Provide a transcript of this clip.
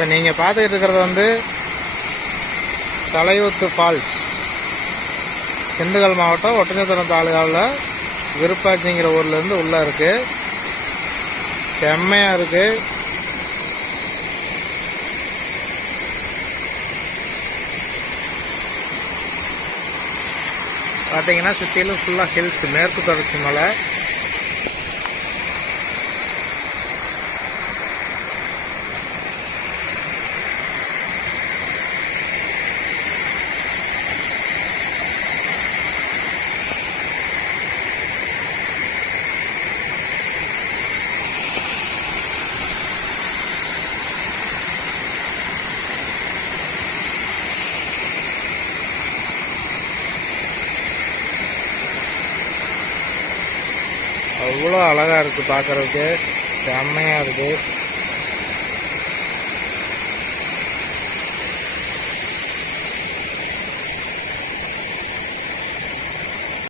இப்போ நீங்கள் பார்த்துக்கிட்டு இருக்கிறது வந்து தலையூத்து ஃபால்ஸ், திண்டுக்கல் மாவட்டம் ஒட்டஞ்சத்திரம் தாலுகாவில் விருப்பாச்சிங்கிற ஊர்லேருந்து உள்ளே இருக்குது. செம்மையாக இருக்குது. பார்த்தீங்கன்னா சுற்றிலும் ஃபுல்லாக ஹில்ஸ், மேற்கு தொடர்ச்சி மலை. அவ்வளோ அழகாக இருக்குது பார்க்குறதுக்கு, செம்மையாக இருக்குது.